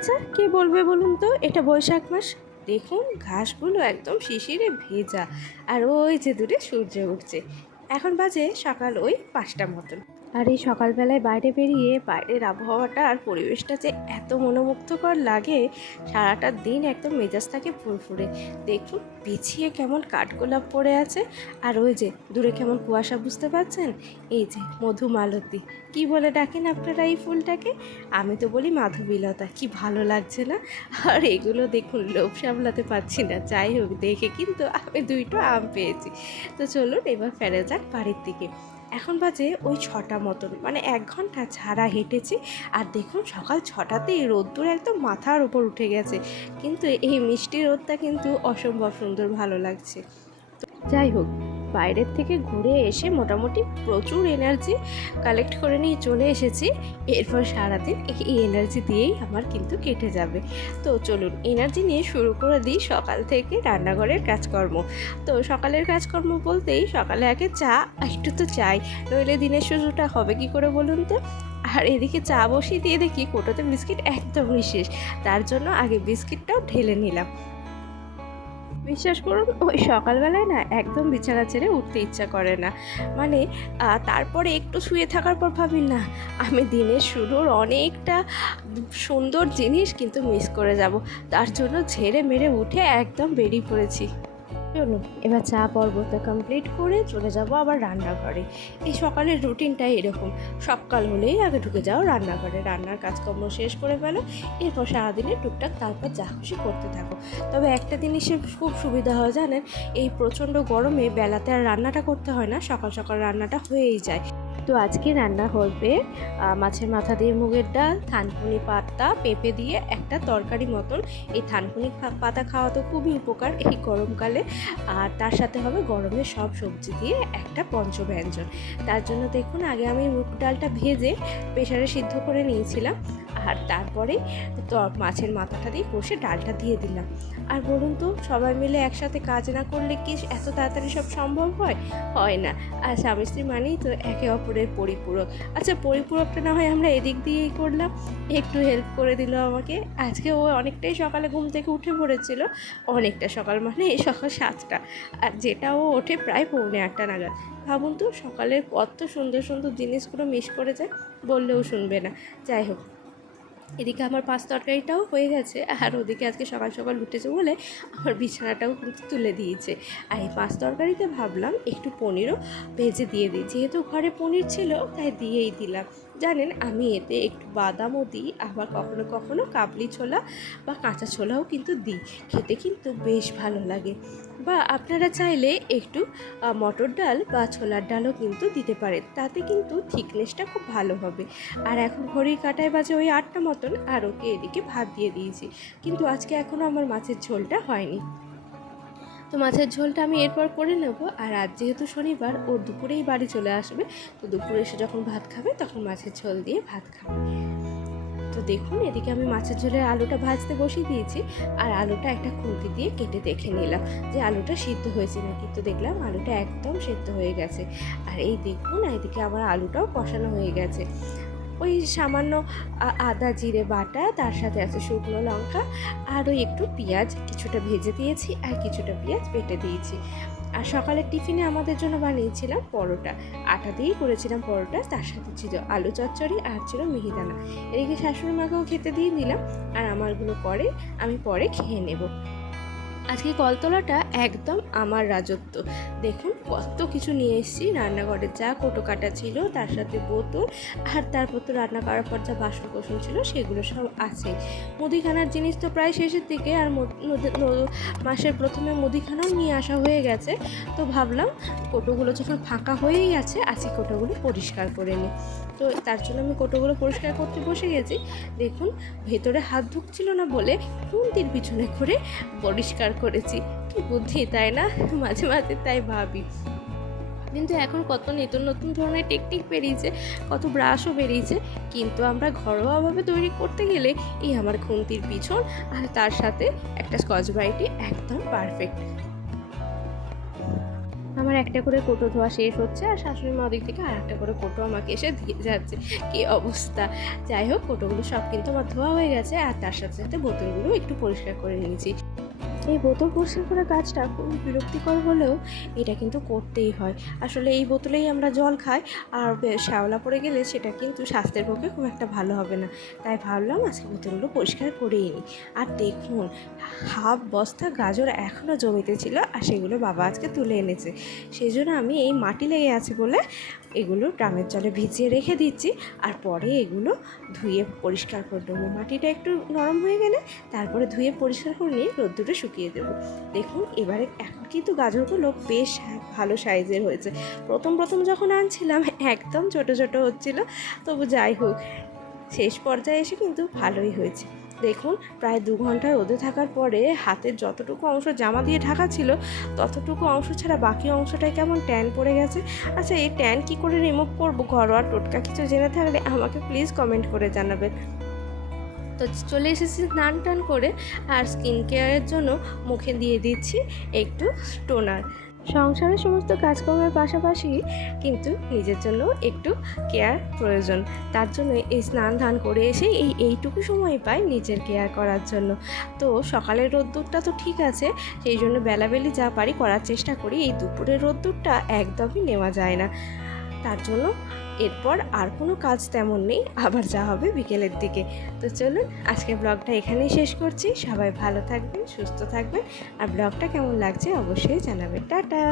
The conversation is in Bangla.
আচ্ছা কে বলবে বলুন তো, এটা বৈশাখ মাস। দেখুন ঘাসগুলো একদম শিশিরে ভেজা, আর ওই যে দূরে সূর্য উঠছে। এখন বাজে সকাল ওই 5টা মতন। আর এই সকালবেলায় বাইরে বেরিয়ে বাইরের আবহাওয়াটা আর পরিবেশটা যে এত মনোমুগ্ধকর লাগে, সারাটা দিন একদম মেজাজ থাকে ফুরফুরে। দেখুন পিছিয়ে কেমন কাঠগোলাপ পড়ে আছে, আর ওই যে দূরে কেমন কুয়াশা, বুঝতে পারছেন? এই যে মধুমালতী, কি বলে ডাকেন আপনারা এই ফুলটাকে? আমি তো বলি মাধবীলতা। কি ভালো লাগছে না? আর এগুলো দেখুন লোভ সামলাতে পারছি না। যাই হোক, দেখে কিন্তু আমি 2টো আম পেয়েছি। তো চলুন এবার ফেরা যাক বাড়ির দিকে। এখন বাজে ওই 6টা মতন, মানে 1 ঘন্টা ছাড়া হেঁটেছি। আর দেখুন সকাল 6টাতেই রোদ্দুর একদম মাথার উপর উঠে গেছে, কিন্তু এই মিষ্টি রোদটা কিন্তু অসম্ভব সুন্দর ভালো লাগছে। যাই হোক, বাইরের থেকে ঘুরে এসে মোটামুটি প্রচুর এনার্জি কালেক্ট করে নিয়ে চলে এসেছি। এরপর সারাদিন এই এনার্জি দিয়েই আমার কিন্তু কেটে যাবে। তো চলুন এনার্জি নিয়ে শুরু করে দিই সকাল থেকে রান্নাঘরের কাজকর্ম। তো সকালের কাজকর্ম বলতেই সকালে আগে চা একটু তো চাই, নইলে দিনের শুরুটা হবে কি করে বলুন তো। আর এদিকে চা বসিয়ে দিয়ে দেখি কোটোতে বিস্কিট একদমই শেষ। তার জন্য আগে বিস্কিটটাও ঢেলে নিলাম। বিশ্বাস করুন ওই সকালবেলায় না একদম বিছানা ছেড়ে উঠতে ইচ্ছা করে না। মানে তারপরে একটু শুয়ে থাকার পর ভাবি না, আমি দিনের শুরুর অনেকটা সুন্দর জিনিস কিন্তু মিস করে যাব। তার জন্য ঝেড়ে মেরে উঠে একদম বেরিয়ে পড়েছি। চলুন এবার চা পর্বটা কমপ্লিট করে চলে যাব আবার রান্নাঘরে। এই সকালের রুটিনটাই এরকম, সকাল হলেই আগে ঢুকে যাও রান্নাঘরে, রান্নার কাজকর্ম শেষ করে ফেলো। এরপর সারাদিনে টুকটাক তারপর যা খুশি করতে থাকো। তবে একটা জিনিসের খুব সুবিধা হয় জানেন, এই প্রচণ্ড গরমে বেলাতে আর রান্নাটা করতে হয় না, সকাল সকাল রান্নাটা হয়েই যায়। তো আজকে রান্না হবে মাছের মাথা দিয়ে মুগের ডাল, থানকুনি পাতা পেঁপে দিয়ে একটা তরকারি মতন। এই থানকুনি পাতা খাওয়া তো খুবই উপকার এই গরমকালে। আর তার সাথে হবে গরমের সব সবজি দিয়ে একটা পঞ্চব্যঞ্জন। তার জন্য দেখুন আগে আমি মুগ ডালটা ভেজে প্রেসারে সিদ্ধ করে নিয়েছিলাম, আর তারপরে তো মাছের মাথাটা দিয়ে কষে ডালটা দিয়ে দিলাম। আর বলুন তো, সবাই মিলে একসাথে কাজ না করলে কি এত তাড়াতাড়ি সব সম্ভব হয়? হয় না। আর স্বামী স্ত্রী মানেই তো একে অপরের পরিপূরক। আচ্ছা পরিপূরকটা না হয় আমরা এদিক দিয়েই করলাম, একটু হেল্প করে দিল আমাকে। আজকে ও অনেকটাই সকালে ঘুম থেকে উঠে পড়েছিল, অনেকটা সকাল মানে এই সকাল 7টা, আর যেটা ও ওঠে প্রায় পৌনে 8টা নাগাদ। ভাবুন তো সকালের কত সুন্দর সুন্দর জিনিসগুলো মিস করে যায়, বললেও শুনবে না। যাই হোক, এদিকে আমার পাঁচ তরকারিটাও হয়ে গেছে, আর ওদিকে আজকে সকাল সকাল উঠেছে বলে আমার বিছানাটাও কিন্তু তুলে দিয়েছে। আর এই পাঁচ তরকারিতে ভাবলাম একটু পনিরও ভেজে দিয়ে দিই, যেহেতু ঘরে পনির ছিল তাই দিয়েই দিলাম। জানেন আমি এতে একটু বাদামও দিই, আবার কখনো কখনো কাবলি ছোলা বা কাঁচা ছোলাও কিন্তু দিই, খেতে কিন্তু বেশ ভালো লাগে। বা আপনারা চাইলে একটু মটর ডাল বা ছোলার ডালও কিন্তু দিতে পারেন, তাতে কিন্তু থিকনেসটা খুব ভালো হবে। আর এখন ঘড়ির কাঁটায় বাজে ওই 8টা মতন, আর ওকে এদিকে ভাত দিয়ে দিয়েছি। কিন্তু আজকে এখনও আমার মাছের ঝোলটা হয়নি, তো মাছের ঝোলটা আমি এরপর করে নেব। আর আজ যেহেতু শনিবার, ও দুপুরেই বাড়ি চলে আসবে, তো দুপুরে এসে যখন ভাত খাবে তখন মাছের ঝোল দিয়ে ভাত খাবে। তো দেখুন এদিকে আমি মাছের ঝোলের আলুটা ভাজতে বসিয়ে দিয়েছি, আর আলুটা একটা খুন্তি দিয়ে কেটে দেখে নিলাম যে আলুটা সিদ্ধ হয়েছে নাকি। তো দেখলাম আলুটা একদম সিদ্ধ হয়ে গেছে। আর এই দেখুন এদিকে আমার আলুটাও কষানো হয়ে গেছে। ওই সামান্য আদা জিরে বাটা, তার সাথে আছে শুকনো লঙ্কা, আর ওই একটু পেঁয়াজ কিছুটা ভেজে দিয়েছি, আর কিছুটা পেঁয়াজ বেটে দিয়েছি। আর সকালের টিফিনে আমাদের জন্য বানিয়েছিলাম পরোটা, আটা দিয়েই করেছিলাম পরোটা, তার সাথে ছিল আলু চচ্চড়ি আর ছিল মিহিদানা। এদিকে শাশুড়ি মাকেও খেতে দিয়ে দিলাম, আর আমারগুলো পরে আমি পরে খেয়ে নেব। আজকে কলতলাটা একদম আমার রাজত্ব। দেখুন কত কিছু নিয়ে এসেছি, রান্নাঘরে যা কোটো কাটা ছিল, তার সাথে বোতল, আর তারপর তো রান্না করার পর যা বাসন কোসন ছিল সেগুলো সব আছে। মুদিখানার জিনিস তো প্রায় শেষের দিকে, আর মাসের প্রথমে মুদিখানাও নিয়ে আসা হয়ে গেছে। তো ভাবলাম কোটোগুলো যখন ফাঁকা হয়েই আছে, আজকে কোটোগুলো পরিষ্কার করে নিই। তো তার জন্য আমি কোটোগুলো পরিষ্কার করতে বসে গেছি। দেখুন ভেতরে হাত ঢুকছিল না বলে খুন্তির পিছনে করে পরিষ্কার করেছি। কি বুদ্ধি তাই না? মাঝে মাঝে তাই ভাবি। কিন্তু এখন কত নতুন নতুন ধরনের টেকনিক বেরিয়েছে, কত ব্রাশও বেরিয়েছে, কিন্তু আমরা ঘরোয়াভাবে তৈরি করতে গেলে এই আমার খুন্তির পিছন আর তার সাথে একটা স্কচ ব্রাইটই একদম পারফেক্ট। আমার একটা করে কোটো ধোয়া শেষ হচ্ছে আর শাশুড়ি মা ওদিক থেকে আর একটা করে কোটো আমাকে এসে দিয়ে যাচ্ছে। কী অবস্থা! যাই হোক, কোটোগুলো সব কিন্তু আমার ধোয়া হয়ে গেছে আর তার সাথে সাথে বোতলগুলো একটু পরিষ্কার করে নিয়েছি। এই বোতল পরিষ্কার করার কাজটা খুব বিরক্তিকর হলেও এটা কিন্তু করতেই হয়। আসলে এই বোতলেই আমরা জল খাই, আর শ্যাওলা পড়ে গেলে সেটা কিন্তু স্বাস্থ্যের পক্ষে খুব একটা ভালো হবে না। তাই ভাবলাম আজকে বোতলগুলো পরিষ্কার করেই নিই। আর দেখুন, হাফ বস্তা গাজর এখনও জমিতে ছিল আর সেগুলো বাবা আজকে তুলে এনেছে। সেই জন্য আমি এই মাটি লেগে আছে বলে এগুলো ড্রামের জলে ভিজিয়ে রেখে দিচ্ছি, আর পরে এগুলো ধুয়ে পরিষ্কার করে দেবো। মাটিটা একটু নরম হয়ে গেলে তারপরে ধুয়ে পরিষ্কার করে নিয়ে রোদ্দুরে শুকিয়ে দেবো। দেখুন এবারে এখন কিন্তু গাজরগুলো বেশ ভালো সাইজের হয়েছে। প্রথম যখন আনছিলাম একদম ছোট ছোট হচ্ছিল, তবু যাই হোক শেষ পর্যায়ে এসে কিন্তু ভালোই হয়েছে। দেখুন প্রায় 2 ঘন্টা রোদে থাকার পরে হাতের যতটুকু অংশ জামা দিয়ে ঢাকা ছিল ততটুকু অংশ ছাড়া বাকি অংশটায় কেমন ট্যান পড়ে গেছে। আচ্ছা, এই ট্যান কী করে রিমুভ করবো, ঘরোয়া টোটকা কিছু জেনে থাকলে আমাকে প্লিজ কমেন্ট করে জানাবেন। তো চলে এসেছি স্নান টান করে, আর স্কিন কেয়ারের জন্য মুখে দিয়ে দিচ্ছি একটু টোনার। সংসারের সমস্ত কাজকর্মের পাশাপাশি কিন্তু নিজের জন্য একটু কেয়ার প্রয়োজন। তার জন্য এই স্নান ধান করে এসে এইটুকু সময় পাই নিজের কেয়ার করার জন্য। তো সকালের রোদ্দুরটা তো ঠিক আছে, সেই জন্য বেলাবেলি যা পারি করার চেষ্টা করি। এই দুপুরের রোদ্দুরটা একদমই নেওয়া যায় না। তার জন্য এরপর আর কোনো কাজ তেমন নেই, আবার যা হবে বিকেলের দিকে। তো চলুন আজকে ব্লগটা এখানেই শেষ করছি। সবাই ভালো থাকবেন, সুস্থ থাকবেন, আর ব্লগটা কেমন লাগছে অবশ্যই জানাবেন। টাটা।